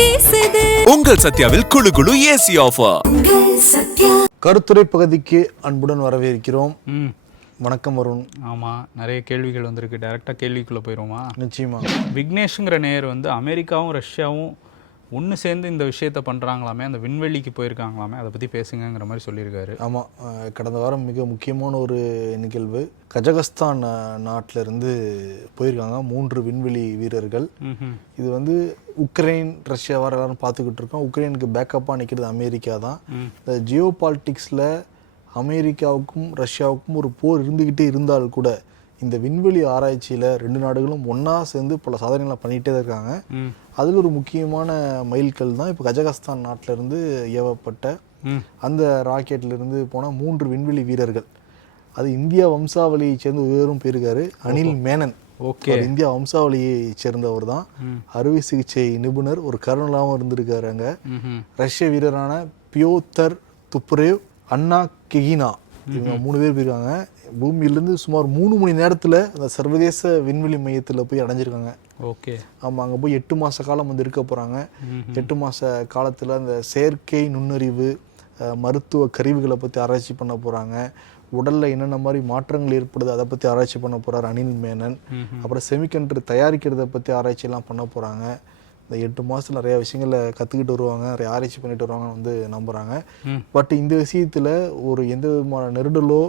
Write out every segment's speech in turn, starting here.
வீசுது. உங்கள் சத்யாவில் குளு குளு ஏசி ஆஃபர். கருத்துரை பகுதிக்கு அன்புடன் வரவேற்கிறோம். வணக்கம் வருண். ஆமாம், நிறைய கேள்விகள் வந்திருக்கு. டைரெக்டாக கேள்விக்குள்ளே போயிடுவோமா? நிச்சயமா. விக்னேஷுங்கிற நேயர் வந்து அமெரிக்காவும் ரஷ்யாவும் ஒன்று சேர்ந்து இந்த விஷயத்தை பண்ணுறாங்களாமே, அந்த விண்வெளிக்கு போயிருக்காங்களாமே, அதை பற்றி பேசுங்கிற மாதிரி சொல்லியிருக்காரு. ஆமாம், கடந்த வாரம் மிக முக்கியமான ஒரு நிகழ்வு. கஜகஸ்தான் நாட்டிலிருந்து போயிருக்காங்க 3 விண்வெளி வீரர்கள். இது வந்து உக்ரைன் ரஷ்யா வர எல்லாரும் பார்த்துக்கிட்டு இருக்கோம். உக்ரைனுக்கு பேக்கப்பாக நிற்கிறது அமெரிக்கா தான். இந்த ஜியோ பாலிட்டிக்ஸில் அமெரிக்காவுக்கும் ரஷ்யாவுக்கும் ஒரு போர் இருந்துக்கிட்டே இருந்தால் கூட இந்த விண்வெளி ஆராய்ச்சியில் 2 நாடுகளும் ஒன்றா சேர்ந்து பல சாதனைகளை பண்ணிகிட்டே தான் இருக்காங்க. அதில் ஒரு முக்கியமான மைல்கல் தான் இப்போ கஜகஸ்தான் நாட்டிலிருந்து ஏவப்பட்ட அந்த ராக்கெட்லேருந்து போன 3 விண்வெளி வீரர்கள். அது இந்தியா வம்சாவளியை சேர்ந்து ஒருவரும் போயிருக்காரு. அனில் மேனன். ஓகே, இந்தியா வம்சாவளியை சேர்ந்தவர் தான். அறுவை சிகிச்சை நிபுணர், ஒரு கருணலாகவும் இருந்திருக்காரு அங்கே. ரஷ்ய வீரரான பியோத்தர் துப்ரேவ், அண்ணா கெகினா, இவங்க 3 பேர் போயிருக்காங்க. பூமியிலேருந்து சுமார் 3 மணி நேரத்தில் அந்த சர்வதேச விண்வெளி மையத்தில் போய் அடைஞ்சிருக்காங்க. ஓகே, ஆமாம், அங்கே போய் 8 மாத காலம் வந்து இருக்க போகிறாங்க. 8 மாத காலத்தில் அந்த செயற்கை நுண்ணறிவு, மருத்துவ கருவிகளை பற்றி ஆராய்ச்சி பண்ண போகிறாங்க. உடலில் என்னென்ன மாதிரி மாற்றங்கள் ஏற்படுது அதை பற்றி ஆராய்ச்சி பண்ண போகிறார் அனில் மேனன். அப்புறம் செமிகண்டர் தயாரிக்கிறத பற்றி ஆராய்ச்சியெல்லாம் பண்ண போகிறாங்க. இந்த 8 மாதத்தில் நிறையா விஷயங்களை கற்றுக்கிட்டு வருவாங்க, நிறைய ஆராய்ச்சி பண்ணிட்டு வருவாங்கன்னு வந்து நம்புகிறாங்க. பட் இந்த விஷயத்தில் ஒரு எந்த விதமான நெருடலோ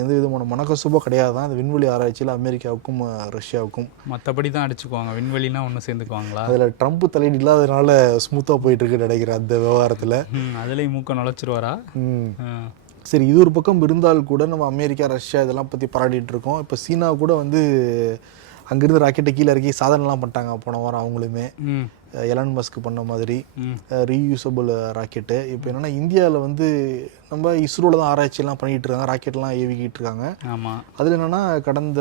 எந்த விதமான மனக்கசுபோ கிடையாது தான் இந்த விண்வெளி ஆராய்ச்சியில் அமெரிக்காவுக்கும் ரஷ்யாவுக்கும். மற்றபடி தான் அடிச்சுக்குவாங்க, விண்வெளினா ஒன்று சேர்ந்துக்குவாங்களா? அதில் ட்ரம்ப் தலையீடு இல்லாததுனால ஸ்மூத்தாக போயிட்டு இருக்கு நினைக்கிறேன் அந்த விவகாரத்தில். அதுலேயும் மூக்க நுழைச்சிருவாரா? சரி, இது ஒரு பக்கம் இருந்தால் கூட நம்ம அமெரிக்கா ரஷ்யா இதெல்லாம் பற்றி பாராட்டிகிட்டு இருக்கோம். இப்போ சீனா கூட வந்து அங்கேருந்து ராக்கெட்டை கீழே இறக்கி சாதனைலாம் பண்ணிட்டாங்க போன வாரம். அவங்களுமே எலான் மஸ்க் பண்ண மாதிரி ரீயூசபிள் ராக்கெட்டு. இப்போ என்னென்னா இந்தியாவில் வந்து நம்ம இஸ்ரோவில் தான் ஆராய்ச்சியெல்லாம் பண்ணிகிட்டு இருக்காங்க, ராக்கெட்லாம் ஏவிக்கிட்டு இருக்காங்க. ஆமாம், அதில் என்னென்னா கடந்த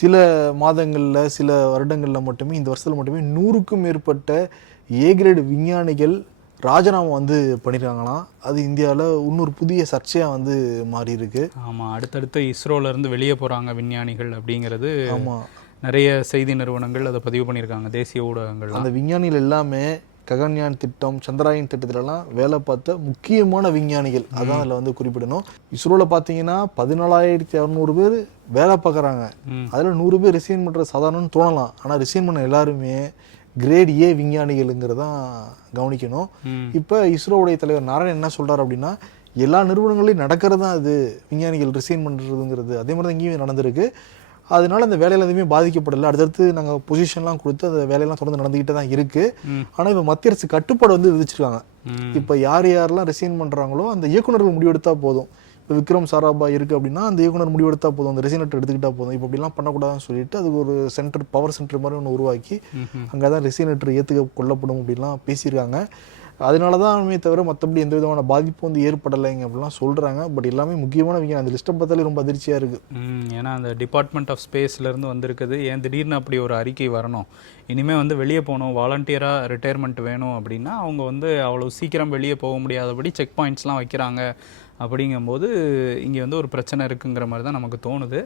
சில மாதங்களில் சில வருடங்களில் மட்டுமே, இந்த வருஷத்தில் மட்டுமே 100க்கும் மேற்பட்ட ஏ கிரேடு விஞ்ஞானிகள் ராஜினாமா வந்து பண்ணியிருக்காங்களாம். அது இந்தியாவில் இன்னொரு புதிய சர்ச்சையாக வந்து மாறி இருக்கு. ஆமாம், அடுத்தடுத்து இஸ்ரோலேருந்து வெளியே போகிறாங்க விஞ்ஞானிகள் அப்படிங்கிறது. ஆமாம், நிறைய செய்தி நிறுவனங்கள் அதை பதிவு பண்ணியிருக்காங்க, தேசிய ஊடகங்கள். அந்த விஞ்ஞானிகள் எல்லாமே ககன்யான் திட்டம், சந்திராயன் திட்டத்திலலாம் வேலை பார்த்த முக்கியமான விஞ்ஞானிகள். அதான் அதில் வந்து குறிப்பிடணும். இஸ்ரோவில் பார்த்தீங்கன்னா 14,600 பேர் வேலை பார்க்குறாங்க. அதில் 100 பேர் ரிசைன் பண்ணுறது சாதாரணன்னு தோணலாம். ஆனால் ரிசைன் பண்ண எல்லாருமே கிரேட் ஏ விஞ்ஞானிகள்ங்கிறதான் கவனிக்கணும். இப்போ இஸ்ரோவுடைய தலைவர் நாராயணன் என்ன சொல்கிறார் அப்படின்னா, எல்லா நிறுவனங்களையும் நடக்கிறது தான் அது விஞ்ஞானிகள் ரிசைன் பண்ணுறதுங்கிறது. அதே மாதிரி தான் இங்கேயும் நடந்திருக்கு. அதனால அந்த வேலையில் எதுவுமே பாதிக்கப்படலை. அடுத்தடுத்து நாங்கள் பொசிஷன்லாம் கொடுத்து அந்த வேலையெல்லாம் தொடர்ந்து நடந்துக்கிட்டே தான் இருக்குது. ஆனால் இப்போ மத்திய அரசு கட்டுப்பாடு வந்து விதிச்சிருக்காங்க. இப்போ யார் யாரெல்லாம் ரிசைன் பண்ணுறாங்களோ அந்த இயக்குநர்கள் முடிவெடுத்தால் போதும். இப்போ விக்ரம் சாராபாய் இருக்குது அப்படின்னா அந்த இயக்குனர் முடிவெடுத்தால் போதும், அந்த ரிசைன் லெட்டர் எடுத்துக்கிட்டால் போதும். இப்போ அப்படிலாம் பண்ணக்கூடாதுன்னு சொல்லிட்டு அதுக்கு ஒரு சென்டர், பவர் சென்டர் மாதிரி ஒன்று உருவாக்கி அங்கே தான் ரிசைன் லெட்டர் ஏற்றுக்க கொள்ளப்படும் அப்படின்லாம் பேசியிருக்காங்க. அதனால தான் தவிர மற்றபடி எந்த விதமான பாதிப்பு வந்து ஏற்படலைங்க அப்படிலாம் சொல்கிறாங்க. பட் எல்லாமே முக்கியமான விஞ்ஞானம். அந்த லிஸ்ட்டை பார்த்தாலே ரொம்ப அதிர்ச்சியாக இருக்குது. ஏன்னா அந்த டிபார்ட்மெண்ட் ஆஃப் ஸ்பேஸ்லேருந்து வந்திருக்குது. ஏன் திடீர்னு அப்படி ஒரு அறிக்கை வரணும்? இனிமேல் வந்து வெளியே போகணும், வாலண்டியராக ரிட்டையர்மெண்ட் வேணும் அப்படின்னா அவங்க வந்து அவ்வளோ சீக்கிரம் வெளியே போக முடியாதபடி செக் பாயிண்ட்ஸ்லாம் வைக்கிறாங்க. அப்படிங்கும்போது இங்கே வந்து ஒரு பிரச்சனை இருக்குங்கிற மாதிரி தான் நமக்கு தோணுது.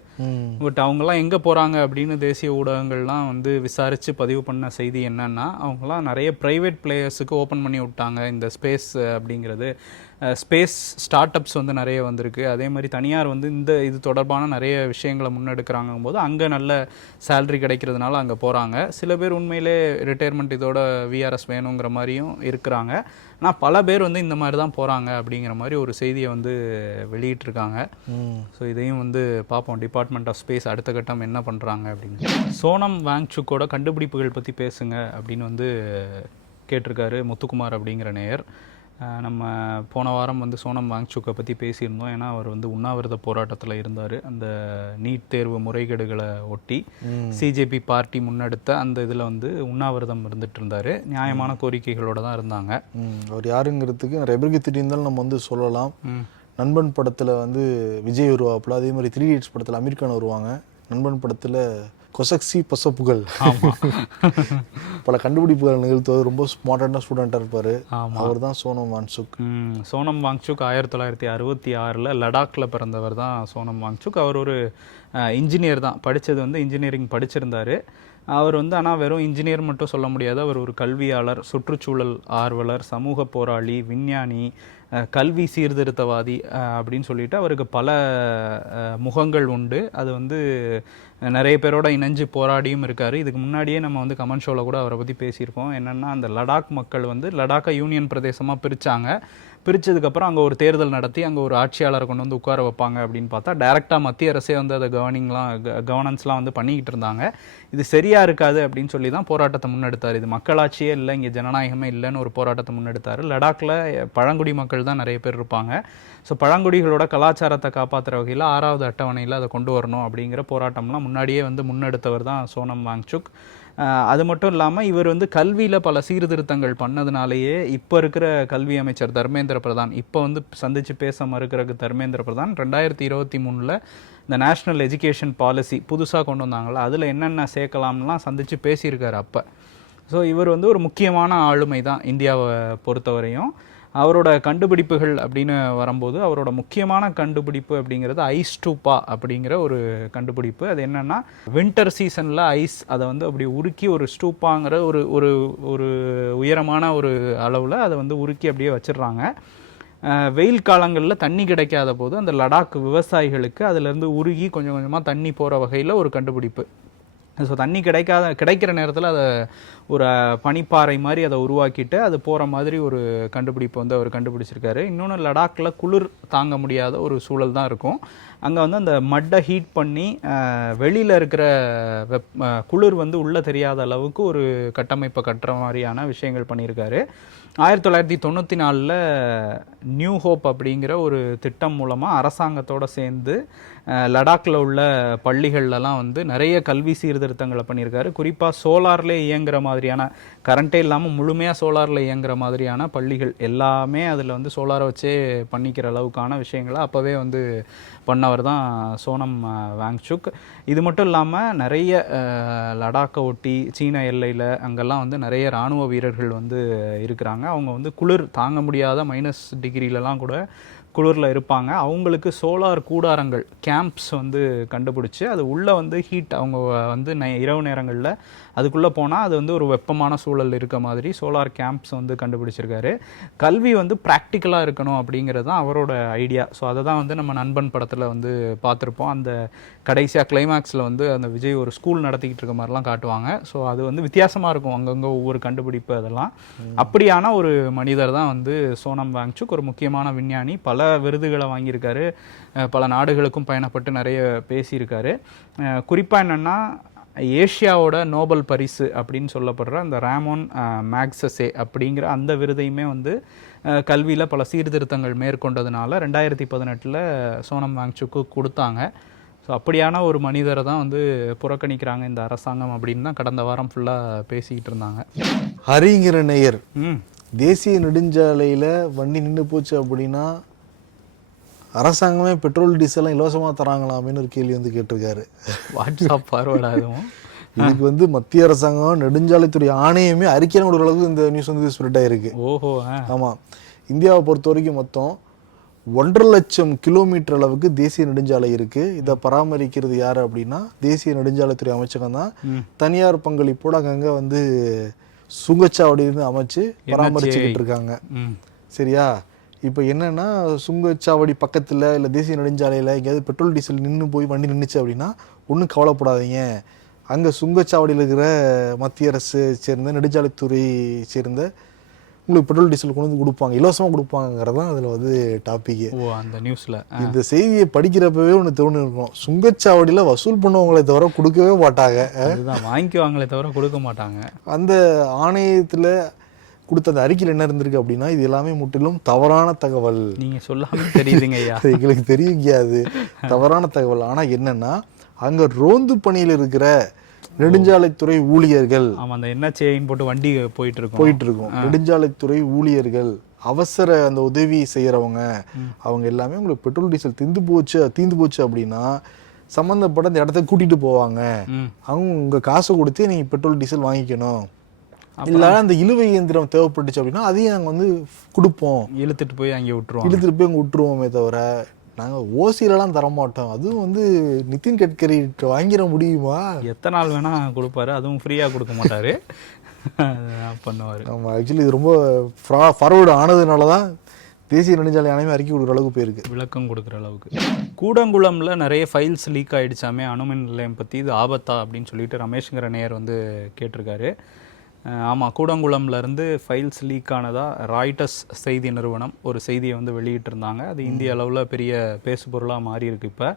பட் அவங்கெல்லாம் எங்கே போகிறாங்க அப்படின்னு தேசிய ஊடகங்கள்லாம் வந்து விசாரித்து பதிவு பண்ண செய்தி என்னன்னா, அவங்களாம் நிறைய ப்ரைவேட் பிளேயர்ஸுக்கு ஓப்பன் பண்ணி விட்டாங்க இந்த ஸ்பேஸ் அப்படிங்கிறது. ஸ்பேஸ் ஸ்டார்ட் அப்ஸ் வந்து நிறைய வந்திருக்கு. அதே மாதிரி தனியார் வந்து இது தொடர்பான நிறைய விஷயங்களை முன்னெடுக்கிறாங்கும் போது அங்கே நல்ல சேலரி கிடைக்கிறதுனால அங்கே போகிறாங்க. சில பேர் உண்மையிலே ரிட்டையர்மெண்ட் இதோட விஆர்எஸ் வேணுங்கிற மாதிரியும் இருக்கிறாங்க. ஆனால் பல பேர் வந்து இந்த மாதிரி தான் போகிறாங்க அப்படிங்கிற மாதிரி ஒரு செய்தியை வந்து வெளியிட்டிருக்காங்க. ஸோ இதையும் வந்து பார்ப்போம், டிபார்ட்மெண்ட் ஆஃப் ஸ்பேஸ் அடுத்த கட்டம் என்ன பண்ணுறாங்க அப்படின்னு. சோனம் வாங்சுக்கோட கண்டுபிடிப்புகள் பற்றி பேசுங்க அப்படின்னு வந்து கேட்டிருக்காரு முத்துக்குமார் அப்படிங்கிற நேயர். நம்ம போன வாரம் வந்து சோனம் வாங்சுக்கை பற்றி பேசியிருந்தோம். ஏன்னா அவர் வந்து உண்ணாவிரத போராட்டத்தில் இருந்தார். அந்த நீட் தேர்வு முறைகேடுகளை ஒட்டி சிஜேபி பார்ட்டி முன்னெடுத்த அந்த இதில் வந்து உண்ணாவிரதம் இருந்துட்டு இருந்தார். நியாயமான கோரிக்கைகளோடு தான் இருந்தாங்க. அவர் யாருங்கிறதுக்கு நிறைய பேருக்கு தெரிந்தாலும் நம்ம வந்து சொல்லலாம். நண்பன் படத்தில் வந்து விஜய் வருவாப்புல, அதே மாதிரி 3 Idiots படத்தில் அமீர் கான் வருவாங்க. நண்பன் படத்தில் கொசக்சி பசப்புகள் பல கண்டுபிடிப்புகள் நிகழ்த்துவது ரொம்ப ஸ்மார்ட்டான ஸ்டூடெண்ட்டாக இருப்பார். அவர் தான் சோனம் வாங்சுக். சோனம் வாங்சுக் 1966 லடாக்கில் பிறந்தவர் தான் சோனம் வாங்சுக். அவர் ஒரு இன்ஜினியர் தான். படித்தது வந்து இன்ஜினியரிங் படிச்சிருந்தார். அவர் வந்து ஆனால் வெறும் இன்ஜினியர் மட்டும் சொல்ல முடியாது. அவர் ஒரு கல்வியாளர், சுற்றுச்சூழல் ஆர்வலர், சமூக போராளி, விஞ்ஞானி, கல்வி சீர்திருத்தவாதி அப்படின்னு சொல்லிட்டு அவருக்கு பல முகங்கள் உண்டு. அது வந்து நிறைய பேரோட இணைஞ்சு போராடியும் இருக்கார். இதுக்கு முன்னாடியே நம்ம வந்து கமெண்ட் ஷோவில் கூட அவரை பற்றி பேசியிருக்கோம். என்னென்னா அந்த லடாக் மக்கள் வந்து லடாக்கை யூனியன் பிரதேசமாக பிரித்தாங்க. பிரித்ததுக்கப்புறம் அங்கே ஒரு தேர்தல் நடத்தி அங்கே ஒரு ஆட்சியாளரை கொண்டு வந்து உட்கார வைப்பாங்க அப்படின்னு பார்த்தா டைரெக்டாக மத்திய அரசே வந்து அதை கவர்னன்ஸ்லாம் வந்து பண்ணிக்கிட்டு இருந்தாங்க. இது சரியாக இருக்காது அப்படின்னு சொல்லி தான் போராட்டத்தை முன்னெடுத்தார். இது மக்களாட்சியே இல்லை, இங்கே ஜனநாயகமே இல்லைன்னு ஒரு போராட்டத்தை முன்னெடுத்தார். லடாக்கில் பழங்குடி மக்கள் தான் நிறைய பேர் இருப்பாங்க. ஸோ பழங்குடிகளோட கலாச்சாரத்தை காப்பாற்றுற வகையில் 6வது அட்டவணையில் அதை கொண்டு வரணும் அப்படிங்கிற போராட்டம்லாம் முன்னாடியே வந்து முன்னெடுத்தவர் தான் சோனம் வாங்சுக். அது மட்டும் இல்லாமல் இவர் வந்து கல்வியில் பல சீர்திருத்தங்கள் பண்ணதுனாலேயே இப்போ இருக்கிற கல்வி அமைச்சர் தர்மேந்திர பிரதான், இப்போ வந்து சந்தித்து பேச மறுக்கிற தர்மேந்திர பிரதான் 2023 இந்த நேஷ்னல் எஜுகேஷன் பாலிசி புதுசாக கொண்டு வந்தாங்களா, அதில் என்னென்ன சேர்க்கலாம்லாம் சந்தித்து பேசியிருக்காரு அப்போ. ஸோ இவர் வந்து ஒரு முக்கியமான ஆளுமை தான் இந்தியாவை பொறுத்தவரையும். அவரோட கண்டுபிடிப்புகள் அப்படின்னு வரும்போது அவரோட முக்கியமான கண்டுபிடிப்பு அப்படிங்கிறது ஐஸ் டூப்பா அப்படிங்கிற ஒரு கண்டுபிடிப்பு. அது என்னென்னா வின்டர் சீசனில் ஐஸ் அதை வந்து அப்படி உருக்கி ஒரு ஸ்டூப்பாங்கிற ஒரு ஒரு ஒரு உயரமான ஒரு அளவில் அதை வந்து உருக்கி அப்படியே வச்சிடுறாங்க. வெயில் காலங்களில் தண்ணி கிடைக்காத போது அந்த லடாக் விவசாயிகளுக்கு அதிலேருந்து உருகி கொஞ்சம் கொஞ்சமாக தண்ணி போகிற வகையில் ஒரு கண்டுபிடிப்பு. ஸோ தண்ணி கிடைக்கிற நேரத்தில் அதை ஒரு பனிப்பாறை மாதிரி அதை உருவாக்கிட்டு அது போகிற மாதிரி ஒரு கண்டுபிடிப்பு வந்து அவர் கண்டுபிடிச்சிருக்காரு. இன்னொன்று லடாக்கில் குளிர் தாங்க முடியாத ஒரு சூழல் தான் இருக்கும். அங்கே வந்து அந்த மட்டை ஹீட் பண்ணி வெளியில் இருக்கிற குளிர் வந்து உள்ளே தெரியாத அளவுக்கு ஒரு கட்டமைப்பை கட்டுற மாதிரியான விஷயங்கள் பண்ணியிருக்காரு. 1994 நியூ ஹோப் அப்படிங்கிற ஒரு திட்டம் மூலமாக அரசாங்கத்தோடு சேர்ந்து லடாக்கில் உள்ள பள்ளிகள்லாம் வந்து நிறைய கல்வி சீர்திருத்தங்களை பண்ணியிருக்காரு. குறிப்பாக சோலார்லேயே இயங்குகிற மாதிரியான, கரண்ட்டே இல்லாமல் முழுமையாக சோலாரில் இயங்குகிற மாதிரியான பள்ளிகள் எல்லாமே அதில் வந்து சோலாரை வச்சே பண்ணிக்கிற அளவுக்கான விஷயங்களை அப்போவே வந்து பண்ணவர் தான் சோனம் வாங்சுக். இது மட்டும் இல்லாமல் நிறைய லடாக்கை ஒட்டி சீன எல்லையில் அங்கெல்லாம் வந்து நிறைய இராணுவ வீரர்கள் வந்து இருக்கிறாங்க. அவங்க வந்து குளிர் தாங்க முடியாத -டிகிரிலலாம் கூட குளிரில் இருப்பாங்க. அவங்களுக்கு சோலார் கூடாரங்கள், கேம்ப்ஸ் வந்து கண்டுபிடிச்சி அது உள்ளே வந்து ஹீட் அவங்க வந்து இரவு நேரங்களில் அதுக்குள்ளே போனால் அது வந்து ஒரு வெப்பமான சூழல் இருக்க மாதிரி சோலார் கேம்ப்ஸ் வந்து கண்டுபிடிச்சிருக்காரு. கல்வி வந்து ப்ராக்டிக்கலாக இருக்கணும் அப்படிங்கிறது தான் அவரோட ஐடியா. ஸோ அதை தான் வந்து நம்ம நண்பன் படத்தில் வந்து பார்த்துருப்போம். அந்த கடைசியாக கிளைமேக்ஸில் வந்து அந்த விஜய் ஒரு ஸ்கூல் நடத்திக்கிட்டு இருக்க மாதிரிலாம் காட்டுவாங்க. ஸோ அது வந்து வித்தியாசமாக இருக்கும் அங்கங்கே ஒவ்வொரு கண்டுபிடிப்பு அதெல்லாம். அப்படியான ஒரு மனிதர் தான் வந்து சோனம் வாங்சுக். ஒரு முக்கியமான விஞ்ஞானி, பல விருதுகளை வாங்கியிருக்காரு, பல நாடுகளுக்கும் பயணப்பட்டு நிறைய பேசியிருக்காரு. குறிப்பாக என்னென்னா ஏஷியாவோட நோபல் பரிசு அப்படின்னு சொல்லப்படுற அந்த ராமோன் மேக்சஸே அப்படிங்கிற அந்த விருதையுமே வந்து கல்வியில் பல சீர்திருத்தங்கள் மேற்கொண்டதுனால 2018 சோனம் வாங்சுக்கு கொடுத்தாங்க. ஸோ அப்படியான ஒரு மனிதரை தான் வந்து புறக்கணிக்கிறாங்க இந்த அரசாங்கம் அப்படின்னு தான் கடந்த வாரம் ஃபுல்லாக பேசிக்கிட்டு இருந்தாங்க. ஹரிங்கிற நேயர் தேசிய நெடுஞ்சாலையில் வண்டி நின்று போச்சு அப்படின்னா அரசாங்கமே பெட்ரோல் டீசல்லாம் இலவசமாக தராங்களாமேன்னு ஒரு கேள்வி வந்து கேட்டிருக்காரு. வாட்ஸ்அப் ஃபார்வர்ட் ஆகும். இதுக்கு வந்து மத்திய அரசாங்கம் நெடுஞ்சாலைத்துறை ஆணையமே அறிக்கை கொடுக்குற அளவுக்கு இந்த நியூஸ் வந்து ஸ்ப்ரெட் ஆயிருக்கு. ஓஹோ. ஆமாம், இந்தியாவை பொறுத்த வரைக்கும் மொத்தம் 1.5 லட்சம் கிலோமீட்டர் அளவுக்கு தேசிய நெடுஞ்சாலை இருக்கு. இதை பராமரிக்கிறது யாரு அப்படின்னா தேசிய நெடுஞ்சாலைத்துறை அமைச்சகம் தான். தனியார் பங்களிப்போடு அங்கங்க வந்து சுங்கச்சாவடி அமைச்சு பராமரிச்சுக்கிட்டு இருக்காங்க. சரியா? இப்போ என்னன்னா சுங்கச்சாவடி பக்கத்தில் இல்லை தேசிய நெடுஞ்சாலையில் எங்கேயாவது பெட்ரோல் டீசல் நின்று போய் வண்டி நின்றுச்சு அப்படின்னா ஒன்றும் கவலைப்படாதீங்க, அங்கே சுங்கச்சாவடியில் இருக்கிற மத்திய அரசு சேர்ந்த நெடுஞ்சாலைத்துறை சேர்ந்த உங்களுக்கு பெட்ரோல் டீசல் கொண்டு வந்து கொடுப்பாங்க, இலவசமாக கொடுப்பாங்கிறது தான் அதில் வந்து டாப்பிக்கு. அந்த நியூஸில் இந்த செய்தியை படிக்கிறப்பவே ஒன்று தோணு இருக்கும், சுங்கச்சாவடியில் வசூல் பண்ணவங்களை தவிர கொடுக்கவே மாட்டாங்க, வாங்கிக்குவாங்களே தவிர கொடுக்க மாட்டாங்க. அந்த ஆணையத்தில் கொடுத்த அந்த அறிக்கையில் என்ன இருந்திருக்கு அப்படின்னா இது எல்லாமே முற்றிலும் தவறான தகவல். நீங்கள் சொல்லாமல் தெரியுதுங்க ஐயா. எங்களுக்கு தெரியாது, தவறான தகவல். ஆனால் என்னன்னா அங்கே ரோந்து பணியில் இருக்கிற நெடுஞ்சாலைத்துறை ஊழியர்கள், அந்த என்ன செயின் போட்டு வண்டி போயிட்டு இருக்கும் நெடுஞ்சாலைத்துறை ஊழியர்கள், அவசர அந்த உதவி செய்யறவங்க, அவங்க எல்லாமே உங்களுக்கு பெட்ரோல் டீசல் தீந்து போச்சு அப்படின்னா சம்பந்தப்பட்ட அந்த இடத்த கூட்டிட்டு போவாங்க. அவங்க உங்க காசை கொடுத்து நீங்க பெட்ரோல் டீசல் வாங்கிக்கணும், இல்ல அந்த இழுவை இயந்திரம் தேவைப்பட்டுச்சு அப்படின்னா அதையும் நாங்கள் வந்து கொடுப்போம், இழுத்துட்டு போய் அங்கே விட்டுருவோமே தவிர நாங்கள் ஓசிலலாம் தரமாட்டோம், அதுவும் வந்து நிதின் கட்கரி வாங்கிட முடியுமா? எத்தனை நாள் வேணால் கொடுப்பாரு, அதுவும் ஃப்ரீயாக கொடுக்க மாட்டார், பண்ணுவார். நம்ம ஆக்சுவலி இது ரொம்ப ஃபார்வர்டு ஆனதுனால தான் தேசிய நெடுஞ்சாலை ஆணையம் அறிக்கை கொடுக்குற அளவுக்கு போயிருக்கு, விளக்கம் கொடுக்குற அளவுக்கு. கூடங்குளமில் நிறைய ஃபைல்ஸ் லீக் ஆகிடுச்சாமே அணுமின் நிலையம் பற்றி, இது ஆபத்தா அப்படின்னு சொல்லிட்டு ரமேஷ்ங்கிற நேயர் வந்து கேட்டிருக்காரு. ஆமாம், கூடங்குளம்லேருந்து ஃபைல்ஸ் லீக் ஆனதாக ராய்டர்ஸ் செய்தி நிறுவனம் ஒரு செய்தியை வந்து வெளியிட்டிருந்தாங்க. அது இந்திய அளவில் பெரிய பேசுபொருளாக மாறி இருக்கு. இப்போ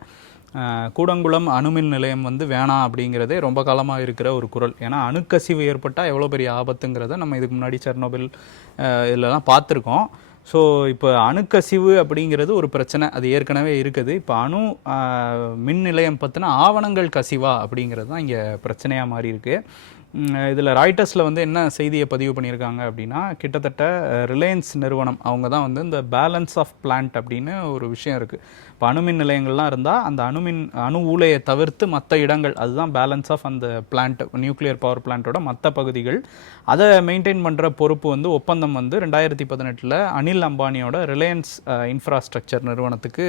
கூடங்குளம் அணுமின் நிலையம் வந்து வேணாம் அப்படிங்கிறதே ரொம்ப காலமாக இருக்கிற ஒரு குரல். ஏன்னா அணுக்கசிவு ஏற்பட்டால் எவ்வளோ பெரிய ஆபத்துங்கிறத நம்ம இதுக்கு முன்னாடி செர்னோபில் இதெல்லாம் பார்த்துருக்கோம். ஸோ இப்போ அணுக்கசிவு அப்படிங்கிறது ஒரு பிரச்சனை, அது ஏற்கனவே இருக்குது. இப்போ அணு மின் நிலையம் பற்றின ஆவணங்கள் கசிவா அப்படிங்கிறது தான் இங்கே பிரச்சனையாக மாறி இருக்குது. இதில் ராய்டர்ஸில் வந்து என்ன செய்தியை பதிவு பண்ணியிருக்காங்க அப்படின்னா, கிட்டத்தட்ட ரிலையன்ஸ் நிறுவனம் அவங்க தான் வந்து இந்த பேலன்ஸ் ஆஃப் பிளான்ட் அப்படின்னு ஒரு விஷயம் இருக்குது. இப்போ அணுமின் நிலையங்கள்லாம் இருந்தால் அந்த அணு ஊலையை தவிர்த்து மற்ற இடங்கள், அதுதான் பேலன்ஸ் ஆஃப் அந்த பிளான்ட், நியூக்ளியர் பவர் பிளான்ட்டோட மற்ற பகுதிகள், அதை மெயின்டைன் பண்ணுற பொறுப்பு வந்து ஒப்பந்தம் வந்து 2018 அனில் அம்பானியோட ரிலையன்ஸ் இன்ஃப்ராஸ்ட்ரக்சர் நிறுவனத்துக்கு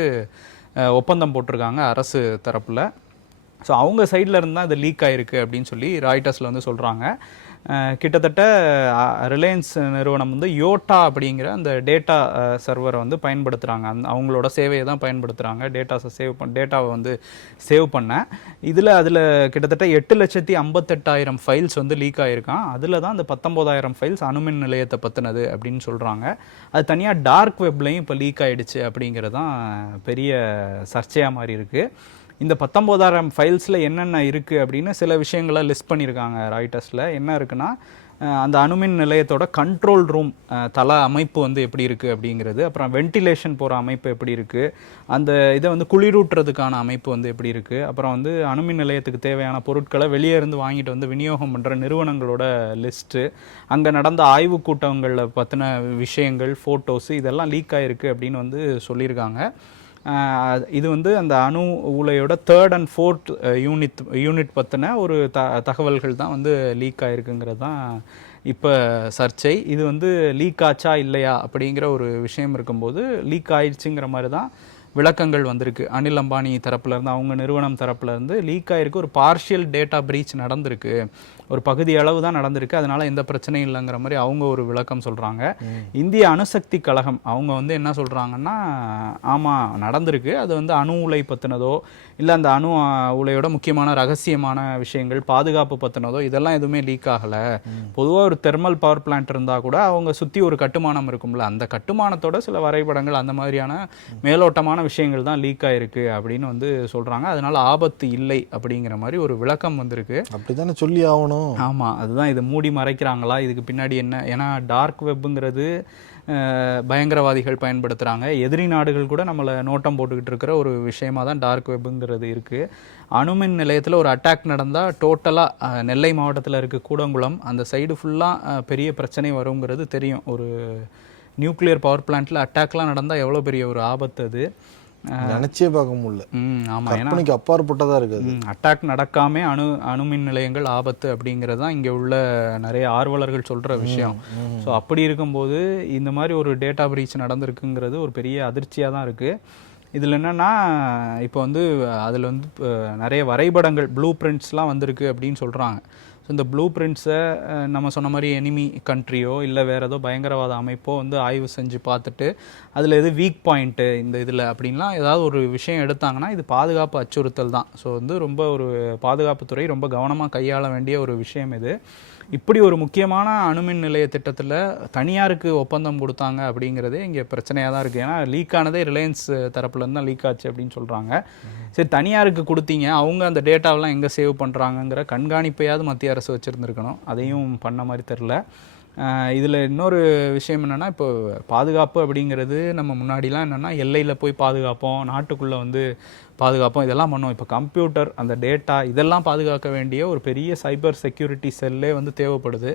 ஒப்பந்தம் போட்டிருக்காங்க அரசு தரப்பில். ஸோ அவங்க சைடில் இருந்து தான் இது லீக் ஆகிருக்கு அப்படின்னு சொல்லி ராய்டர்ஸில் வந்து சொல்கிறாங்க. கிட்டத்தட்ட ரிலையன்ஸ் நிறுவனம் வந்து யோட்டா அப்படிங்கிற அந்த டேட்டா சர்வரை வந்து பயன்படுத்துகிறாங்க, அவங்களோட சேவையை தான் பயன்படுத்துகிறாங்க, டேட்டாவை வந்து சேவ் பண்ண. அதில் கிட்டத்தட்ட 8,58,000 ஃபைல்ஸ் வந்து லீக் ஆகிருக்கான். அதில் தான் அந்த 19,000 ஃபைல்ஸ் அணுமின் நிலையத்தை பற்றினது அப்படின்னு சொல்கிறாங்க. அது தனியாக டார்க் வெப்லையும் இப்போ லீக் ஆகிடுச்சு அப்படிங்கிறது தான் பெரிய சர்ச்சையாக மாதிரி இருக்குது. இந்த 19,000 ஃபைல்ஸில் என்னென்ன இருக்குது அப்படின்னு சில விஷயங்களை லிஸ்ட் பண்ணியிருக்காங்க ராய்டர்ஸில். என்ன இருக்குன்னா, அந்த அணுமின் நிலையத்தோட கண்ட்ரோல் ரூம் தள அமைப்பு வந்து எப்படி இருக்குது அப்படிங்கிறது, அப்புறம் வென்டிலேஷன் போகிற அமைப்பு எப்படி இருக்குது, அந்த இதை வந்து குளிரூட்டுறதுக்கான அமைப்பு வந்து எப்படி இருக்குது, அப்புறம் வந்து அணுமின் நிலையத்துக்கு தேவையான பொருட்களை வெளியே இருந்து வாங்கிட்டு வந்து விநியோகம் பண்ணுற நிறுவனங்களோட லிஸ்ட்டு, அங்கே நடந்த ஆய்வு கூட்டங்களில் பற்றின விஷயங்கள், ஃபோட்டோஸு, இதெல்லாம் லீக் ஆகிருக்கு அப்படின்னு வந்து சொல்லியிருக்காங்க. இது வந்து அந்த அணு ஊலையோட 3rd and 4th யூனிட் பற்றின ஒரு தகவல்கள் தான் வந்து லீக் ஆகிருக்குங்கிறது தான் இப்போ சர்ச்சை. இது வந்து லீக் ஆச்சா இல்லையா அப்படிங்கிற ஒரு விஷயம் இருக்கும்போது லீக் ஆயிடுச்சுங்கிற மாதிரி தான் விளக்கங்கள் வந்திருக்கு. அனில் அம்பானி தரப்புலேருந்து, அவங்க நிறுவனம் தரப்புலேருந்து லீக் ஆகிருக்கு, ஒரு பார்ஷியல் டேட்டா பிரீச் நடந்திருக்கு, ஒரு பகுதி அளவு தான் நடந்திருக்கு, அதனால் எந்த பிரச்சனையும் இல்லைங்கிற மாதிரி அவங்க ஒரு விளக்கம் சொல்கிறாங்க. இந்திய அணுசக்தி கழகம் அவங்க வந்து என்ன சொல்கிறாங்கன்னா, ஆமாம் நடந்திருக்கு, அது வந்து அணு உலை பற்றினதோ இல்லை அந்த அணு உலையோட முக்கியமான ரகசியமான விஷயங்கள், பாதுகாப்பு பற்றினதோ இதெல்லாம் எதுவுமே லீக் ஆகலை. பொதுவாக ஒரு தெர்மல் பவர் பிளான்ட் இருந்தால் கூட அவங்க சுற்றி ஒரு கட்டுமானம் இருக்கும்ல, அந்த கட்டுமானத்தோட சில வரைபடங்கள் அந்த மாதிரியான மேலோட்டமான விஷயங்கள் தான் லீக் ஆகிருக்கு அப்படின்னு வந்து சொல்கிறாங்க. அதனால் ஆபத்து இல்லை அப்படிங்கிற மாதிரி ஒரு விளக்கம் வந்திருக்கு. அப்படி தானே சொல்லி ஆகணும். ஆமாம், அதுதான் இதை மூடி மறைக்கிறாங்களா, இதுக்கு பின்னாடி என்ன? ஏன்னா டார்க் வெப்புங்கிறது பயங்கரவாதிகள் பயன்படுத்துகிறாங்க, எதிரி நாடுகள் கூட நம்மளை நோட்டம் போட்டுக்கிட்டு இருக்கிற ஒரு விஷயமாக தான் டார்க் வெப்புங்கிறது இருக்குது. அணுமின் நிலையத்தில் ஒரு அட்டாக் நடந்தால் டோட்டலாக நெல்லை மாவட்டத்தில் இருக்க கூடங்குளம் அந்த சைடு ஃபுல்லாக பெரிய பிரச்சனை வருங்கிறது தெரியும். ஒரு நியூக்ளியர் பவர் பிளான்ட்டில் அட்டாக்லாம் நடந்தால் எவ்வளோ பெரிய ஒரு ஆபத்து, அது நினைச்சே பார்க்க முடியல. ஆமாம், ஏன்னா அப்பாற்பட்டதாக இருக்குது. அட்டாக் நடக்காம அணுமின் நிலையங்கள் ஆபத்து அப்படிங்கிறது தான் இங்கே உள்ள நிறைய ஆர்வலர்கள் சொல்கிற விஷயம். ஸோ அப்படி இருக்கும்போது இந்த மாதிரி ஒரு டேட்டா பிரீச் நடந்திருக்குங்கிறது ஒரு பெரிய அதிர்ச்சியாக தான் இருக்குது. இதில் என்னென்னா, இப்போ வந்து அதில் வந்து நிறைய வரைபடங்கள், ப்ளூ பிரிண்ட்ஸ்லாம் வந்திருக்கு அப்படின்னு சொல்கிறாங்க. ஸோ இந்த ப்ளூ பிரிண்ட்ஸை நம்ம சொன்ன மாதிரி எனிமி கண்ட்ரியோ இல்லை வேறு ஏதோ பயங்கரவாத அமைப்போ வந்து ஆய்வு செஞ்சு பார்த்துட்டு அதில் எது வீக் பாயிண்ட்டு இந்த இதில் அப்படின்லாம் ஏதாவது ஒரு விஷயம் எடுத்தாங்கன்னா இது பாதுகாப்பு அச்சுறுத்தல் தான். ஸோ வந்து ரொம்ப ஒரு பாதுகாப்புத்துறை ரொம்ப கவனமாக கையாள வேண்டிய ஒரு விஷயம் இது. இப்படி ஒரு முக்கியமான அணுமின் நிலைய திட்டத்தில் தனியாருக்கு ஒப்பந்தம் கொடுத்தாங்க அப்படிங்கிறதே இங்கே பிரச்சனையாக தான் இருக்குது. ஏன்னா லீக் ஆனதே ரிலையன்ஸ் தரப்புலேருந்து தான் லீக் ஆச்சு அப்படின்னு சொல்கிறாங்க. சரி, தனியாருக்கு கொடுத்தீங்க, அவங்க அந்த டேட்டாவெலாம் எங்கே சேவ் பண்ணுறாங்கங்கிற கண்காணிப்பையாவது மத்திய அரசு வச்சுருந்துருக்கணும், அதையும் பண்ண மாதிரி தெரில. இதில் இன்னொரு விஷயம் என்னென்னா, இப்போ பாதுகாப்பு அப்படிங்கிறது நம்ம முன்னாடிலாம் என்னென்னா எல்லையில் போய் பாதுகாப்போம், நாட்டுக்குள்ளே வந்து பாதுகாப்போம், இதெல்லாம் பண்ணோம். இப்போ கம்ப்யூட்டர், அந்த டேட்டா, இதெல்லாம் பாதுகாக்க வேண்டிய ஒரு பெரிய சைபர் செக்யூரிட்டி செல்லே வந்து தேவைப்படுது.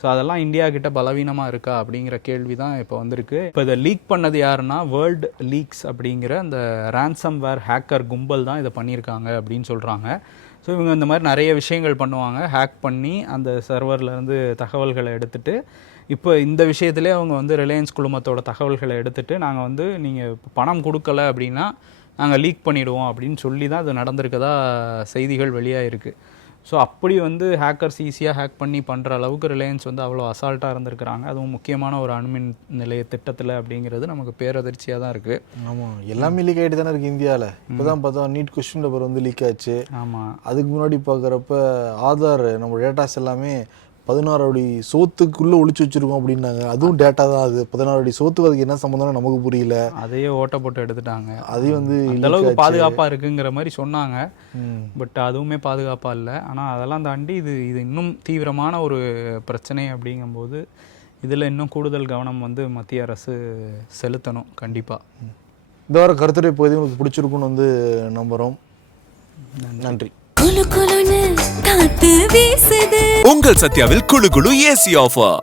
ஸோ அதெல்லாம் இந்தியா கிட்ட பலவீனமாக இருக்கா அப்படிங்கிற கேள்வி தான் இப்போ வந்திருக்கு. இப்போ இதை லீக் பண்ணது யாருன்னா வேர்ல்டு லீக்ஸ் அப்படிங்கிற அந்த ரேன்சம்வேர் ஹேக்கர் கும்பல் தான் இதை பண்ணியிருக்காங்க அப்படின்னு சொல்கிறாங்க. ஸோ இவங்க இந்த மாதிரி நிறைய விஷயங்கள் பண்ணுவாங்க. ஹேக் பண்ணி அந்த சர்வர்லேருந்து தகவல்களை எடுத்துகிட்டு இப்போ இந்த விஷயத்துலேயே அவங்க வந்து ரிலையன்ஸ் குழுமத்தோட தகவல்களை எடுத்துகிட்டு நாங்கள் வந்து நீங்கள் பணம் கொடுக்கல அப்படின்னா நாங்கள் லீக் பண்ணிவிடுவோம் அப்படின்னு சொல்லி தான் அது நடந்திருக்கதா செய்திகள் வெளியாக இருக்குது. ஸோ அப்படி வந்து ஹேக்கர்ஸ் ஈஸியாக ஹேக் பண்ணி பண்ணுற அளவுக்கு ரிலையன்ஸ் வந்து அவ்வளோ அசால்ட்டாக இருந்திருக்கிறாங்க. அதுவும் முக்கியமான ஒரு அணுமின் நிலைய திட்டத்தில் அப்படிங்கிறது நமக்கு பேரதிர்ச்சியாக தான் இருக்குது. ஆமாம், எல்லாமே லீக் ஆகிட்டு தானே இருக்குது இந்தியாவில். இப்போ தான் பார்த்தா நீட் கொஸ்டின் பேப்பர் வந்து லீக் ஆச்சு. ஆமாம், அதுக்கு முன்னாடி பார்க்குறப்ப ஆதார் நம்ம டேட்டாஸ் எல்லாமே 16 அடி சோத்துக்குள்ளே ஒளிச்சு வச்சுருக்கோம் அப்படின்னாங்க. அதுவும் டேட்டா தான். அது 16 அடி சோத்துக்கு அதுக்கு என்ன சம்மந்தம்னு நமக்கு புரியல. அதையே ஓட்ட போட்டு எடுத்துட்டாங்க. அதையும் வந்து அந்த அளவுக்கு பாதுகாப்பாக இருக்குங்கிற மாதிரி சொன்னாங்க. பட் அதுவுமே பாதுகாப்பாக இல்லை. ஆனால் அதெல்லாம் தாண்டி இது இன்னும் தீவிரமான ஒரு பிரச்சனை அப்படிங்கும்போது இதில் இன்னும் கூடுதல் கவனம் வந்து மத்திய அரசு செலுத்தணும் கண்டிப்பாக. இந்த வார கருத்துரை பகுதி உங்களுக்கு பிடிச்சிருக்குன்னு வந்து நம்புகிறோம். நன்றி. உங்கள் சத்யாவில் குளு குளு ஏசி ஆஃபர்.